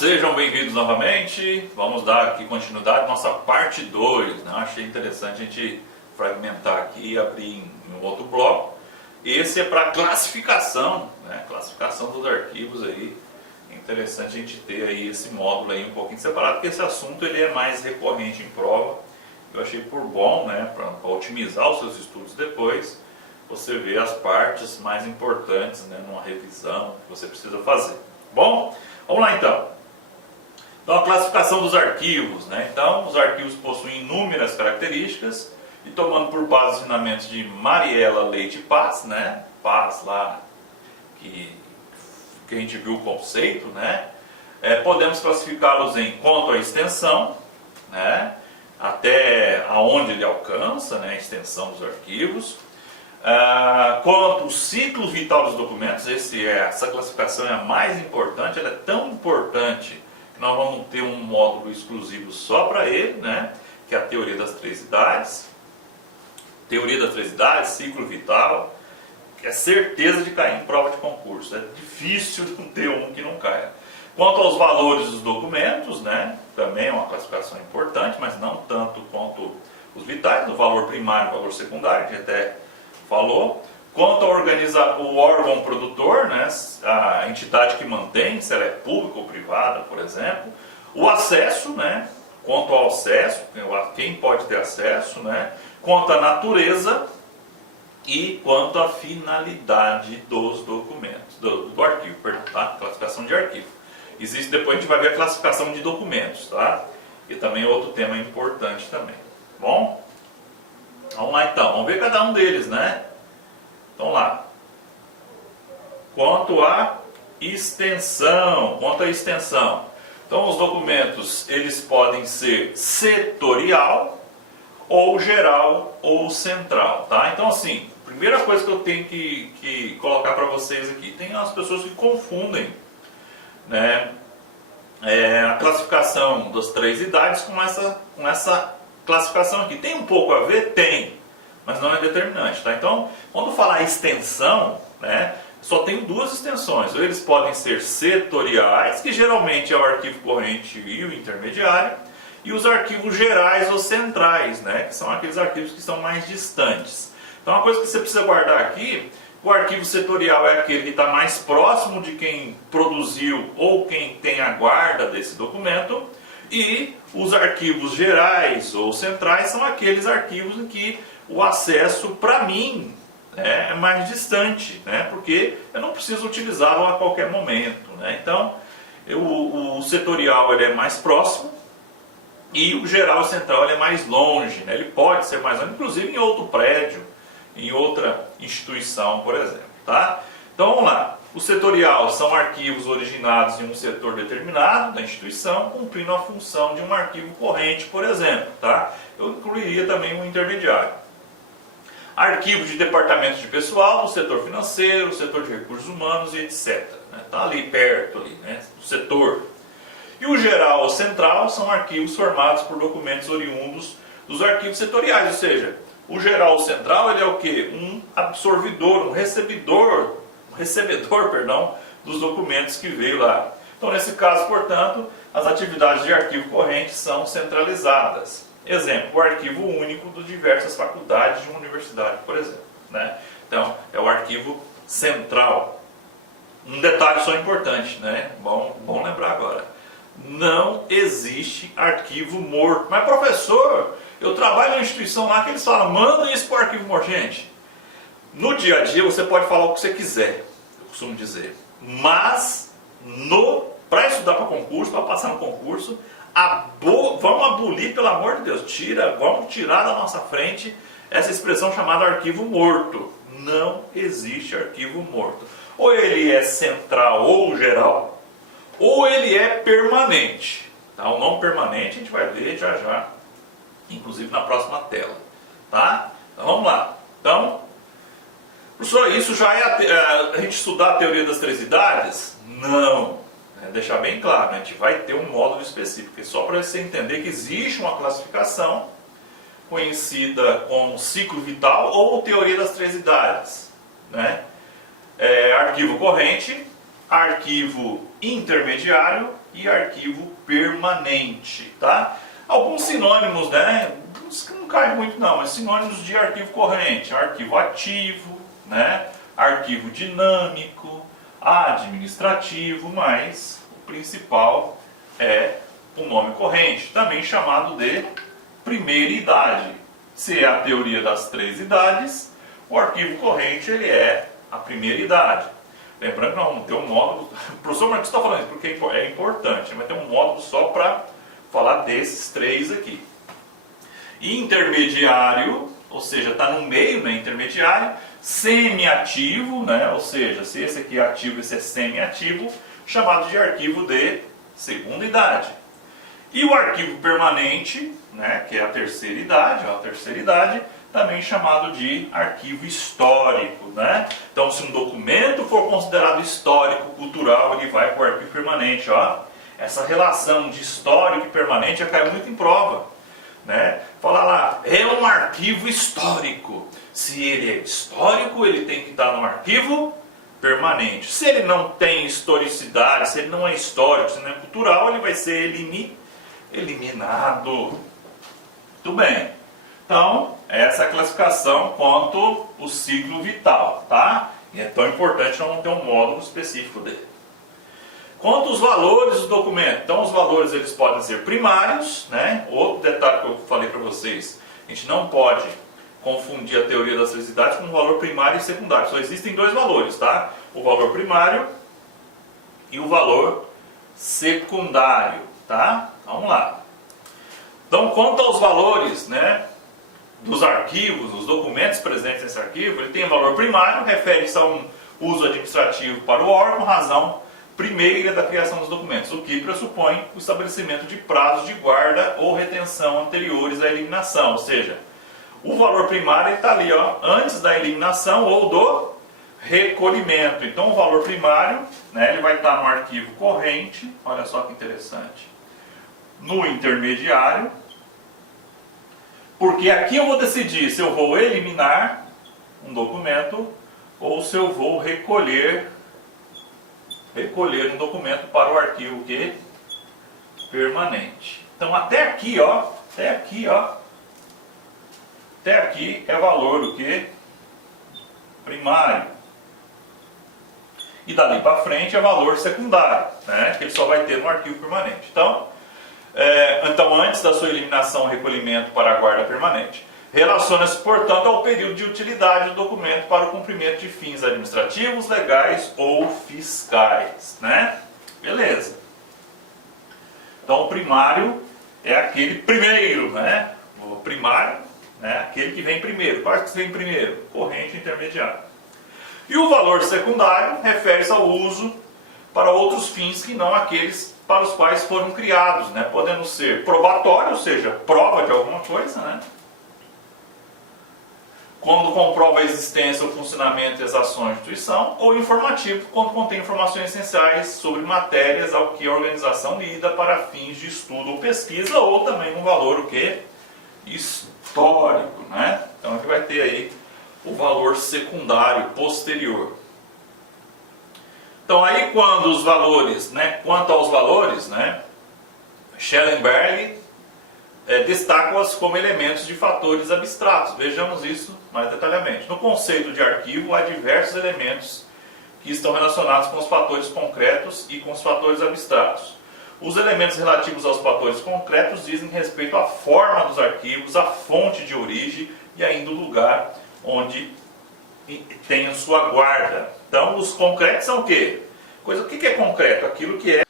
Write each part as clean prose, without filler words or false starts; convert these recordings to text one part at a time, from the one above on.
sejam bem-vindos novamente. Vamos dar aqui continuidade à nossa parte 2. Né? Achei interessante a gente fragmentar aqui e abrir em um outro bloco. Esse é para classificação, né? Classificação dos arquivos aí. É interessante a gente ter aí esse módulo aí um pouquinho separado, porque esse assunto ele é mais recorrente em prova. Eu achei por bom, né, para otimizar os seus estudos depois, você vê as partes mais importantes, né, numa revisão que você precisa fazer. Bom, vamos lá então. Então a classificação dos arquivos, né? Então os arquivos possuem inúmeras características e tomando por base os ensinamentos de Mariela Leite Paz, né? Paz lá que a gente viu o conceito, né? Podemos classificá-los em quanto à extensão, né? Até aonde ele alcança, né? A extensão dos arquivos. Quanto ao ciclo vital dos documentos, essa classificação é a mais importante, ela é tão importante que nós vamos ter um módulo exclusivo só para ele, né? Que é a teoria das três idades. Teoria das três idades, ciclo vital, que é certeza de cair em prova de concurso, é difícil não ter um que não caia. Quanto aos valores dos documentos, né? Também é uma classificação importante, mas não tanto quanto os vitais, o valor primário e o valor secundário, que até falou. Quanto ao órgão produtor, né, a entidade que mantém, se ela é pública ou privada, por exemplo. O acesso, né, quanto ao acesso, quem pode ter acesso, né, quanto à natureza e quanto à finalidade dos documentos, do arquivo, perdão, tá? Classificação de arquivo. Existe, depois a gente vai ver a classificação de documentos, tá? E também é outro tema importante também. Bom? Vamos lá então, vamos ver cada um deles, né? Então lá. Quanto à extensão, Então os documentos, eles podem ser setorial, ou geral, ou central, tá? Então assim, primeira coisa que eu tenho que colocar para vocês aqui, tem as pessoas que confundem, né? A classificação das três idades com essa classificação aqui. Tem um pouco a ver? Tem, mas não é determinante, tá? Então, quando falar extensão, né, só tem duas extensões. Ou eles podem ser setoriais, que geralmente é o arquivo corrente e o intermediário, e os arquivos gerais ou centrais, né, que são aqueles arquivos que são mais distantes. Então, uma coisa que você precisa guardar aqui, o arquivo setorial é aquele que está mais próximo de quem produziu ou quem tem a guarda desse documento, e os arquivos gerais ou centrais são aqueles arquivos em que o acesso, para mim, é mais distante, né? Porque eu não preciso utilizá-lo a qualquer momento, né? Então, o setorial ele é mais próximo e o geral central ele é mais longe, né? Ele pode ser mais longe, inclusive em outro prédio, em outra instituição, por exemplo, tá? Então, vamos lá. O setorial são arquivos originados em um setor determinado da instituição, cumprindo a função de um arquivo corrente, por exemplo, tá? Eu incluiria também um intermediário. Arquivos de departamento de pessoal, do setor financeiro, setor de recursos humanos e etc. Está ali perto, ali, né, do setor. E o geral ou central são arquivos formados por documentos oriundos dos arquivos setoriais, ou seja, o geral ou central ele é o quê? Um absorvidor, um recebedor, dos documentos que veio lá. Então, nesse caso, portanto, as atividades de arquivo corrente são centralizadas. Exemplo, o arquivo único de diversas faculdades de uma universidade, por exemplo, né? Então, é o arquivo central. Um detalhe só importante, né? Bom lembrar agora. Não existe arquivo morto. Mas, professor, eu trabalho em uma instituição lá que eles falam, manda isso para o arquivo morto. Gente, no dia a dia você pode falar o que você quiser, eu costumo dizer. Mas, para estudar para concurso, para passar no concurso, vamos abolir, pelo amor de Deus, vamos tirar da nossa frente essa expressão chamada arquivo morto. Não existe arquivo morto. Ou ele é central ou geral, ou ele é permanente. Tá? O não permanente a gente vai ver já, inclusive na próxima tela. Tá? Então vamos lá. Então, professor, isso já é a gente estudar a teoria das três idades? Não. Deixar bem claro, a gente vai ter um módulo específico, só para você entender que existe uma classificação conhecida como ciclo vital ou teoria das três idades, né? Arquivo corrente, arquivo intermediário e arquivo permanente, tá? Alguns sinônimos, né? Não cai muito não, mas sinônimos de arquivo corrente: arquivo ativo, né? Arquivo dinâmico, administrativo, mas o principal é o nome corrente, também chamado de primeira idade. Se é a teoria das 3 idades, o arquivo corrente ele é a primeira idade. Lembrando que nós vamos ter um módulo, o professor Marcos está falando isso porque é importante, vai ter um módulo só para falar desses 3 aqui. E intermediário, ou seja, está no meio, né, intermediário, semi-ativo, né, ou seja, se esse aqui é ativo, esse é semi-ativo, chamado de arquivo de segunda idade. E o arquivo permanente, né, que é a terceira idade, também chamado de arquivo histórico, né? Então, se um documento for considerado histórico, cultural, ele vai para o arquivo permanente, ó. Essa relação de histórico e permanente já cai muito em prova, né? Fala lá, é um arquivo histórico. Se ele é histórico, ele tem que estar no arquivo permanente. Se ele não tem historicidade, se ele não é histórico, se não é cultural, ele vai ser eliminado. Muito bem. Então, essa é a classificação quanto o ciclo vital, tá? E é tão importante, nós vamos ter um módulo específico dele. Quanto aos valores do documento, então os valores eles podem ser primários, né? Outro detalhe que eu falei para vocês, a gente não pode confundir a teoria das 3 idades com o valor primário e secundário. Só existem 2 valores, tá? O valor primário e o valor secundário, tá? Vamos lá. Então, quanto aos valores, né, dos arquivos, dos documentos presentes nesse arquivo, ele tem valor primário, refere-se a um uso administrativo para o órgão, razão primeira da criação dos documentos, o que pressupõe o estabelecimento de prazos de guarda ou retenção anteriores à eliminação, ou seja, o valor primário está ali, ó, antes da eliminação ou do recolhimento. Então o valor primário, né, ele vai estar no arquivo corrente, olha só que interessante, no intermediário, porque aqui eu vou decidir se eu vou eliminar um documento ou se eu vou recolher um documento para o arquivo que permanente. Então até aqui, ó, até aqui é valor do que primário. E dali para frente é valor secundário, né, que ele só vai ter no arquivo permanente. Então, antes da sua eliminação ou recolhimento para a guarda permanente. Relaciona-se, portanto, ao período de utilidade do documento para o cumprimento de fins administrativos, legais ou fiscais, né? Beleza. Então, o primário é aquele primeiro, né? O primário, né? Aquele que vem primeiro. Quais que vem primeiro? Corrente intermediária. E o valor secundário refere-se ao uso para outros fins que não aqueles para os quais foram criados, né? Podendo ser probatório, ou seja, prova de alguma coisa, né? Quando comprova a existência ou funcionamento e as ações da instituição, ou informativo, quando contém informações essenciais sobre matérias ao que a organização lida para fins de estudo ou pesquisa, ou também um valor o quê? Histórico, né? Então a gente vai ter aí o valor secundário posterior. Então aí quando os valores, né, quanto aos valores, né, Schellenberg destaca-os como elementos de fatores abstratos. Vejamos isso mais detalhadamente. No conceito de arquivo há diversos elementos que estão relacionados com os fatores concretos e com os fatores abstratos. Os elementos relativos aos fatores concretos dizem respeito à forma dos arquivos, à fonte de origem e ainda o lugar onde tem a sua guarda. Então, os concretos são o quê? O que é concreto? Aquilo que é...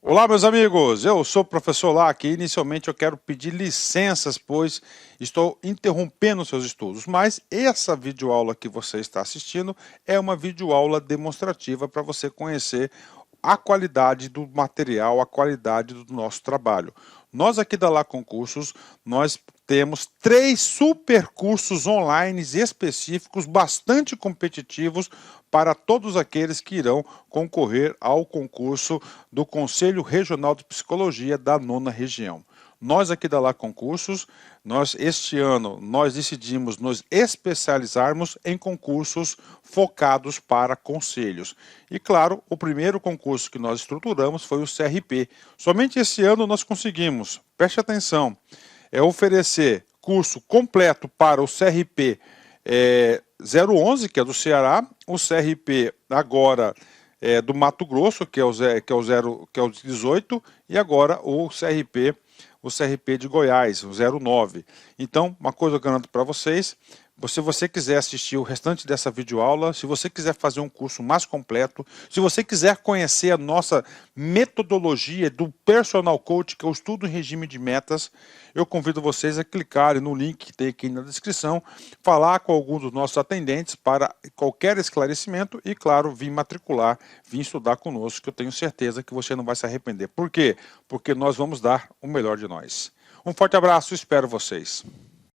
Olá, meus amigos, eu sou o professor Lac e inicialmente eu quero pedir licenças, pois estou interrompendo seus estudos, mas essa videoaula que você está assistindo é uma videoaula demonstrativa para você conhecer a qualidade do material, a qualidade do nosso trabalho. Nós aqui da Lá Concursos, nós temos 3 super cursos online específicos, bastante competitivos para todos aqueles que irão concorrer ao concurso do Conselho Regional de Psicologia da 9ª Região. Nós aqui da La Concursos, este ano, nós decidimos nos especializarmos em concursos focados para conselhos. E claro, o primeiro concurso que nós estruturamos foi o CRP. Somente esse ano nós conseguimos, preste atenção, oferecer curso completo para o CRP 011, que é do Ceará, o CRP agora do Mato Grosso, que é o 18, e agora o CRP de Goiás, o 09. Então, uma coisa eu garanto para vocês, se você quiser assistir o restante dessa videoaula, se você quiser fazer um curso mais completo, se você quiser conhecer a nossa metodologia do Personal Coach, que é o estudo em regime de metas, eu convido vocês a clicarem no link que tem aqui na descrição, falar com alguns dos nossos atendentes para qualquer esclarecimento e, claro, vir matricular, vir estudar conosco, que eu tenho certeza que você não vai se arrepender. Por quê? Porque nós vamos dar o melhor de nós. Um forte abraço, espero vocês.